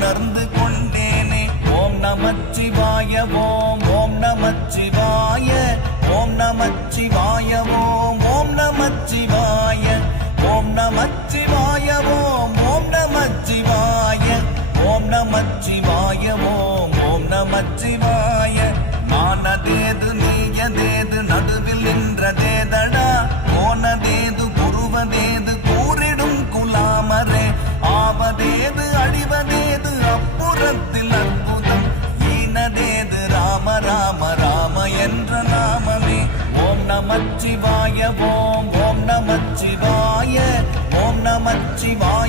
உணர்ந்து கொண்டேனே. ஓம் நமச்சிவாய ஓம் ஓம் நமச்சிவாய ஓம் நமச்சிவாய ஓம் ஓம் நமச்சிவாய ஓம் நமச்சிவாய ஓம் ஓம் நமச்சிவாய ஓம் நமச்சிவாய ஓம் ஓம் நமச்சிவாய. நானதேது நீயதேது நடுவில் நின்றதேதடா, போனதேது புருவதேது கூறிடும் குலாமரே, ஆவதேது அழிவதேது அப்புறத்தில் அற்புதம், ஈனதேது ராம ராம ராம என்ற நாமமே. ஓம் நமச்சிவாய ஓம் ஓம் நமச்சிவாய ஓம் நமச்சிவாய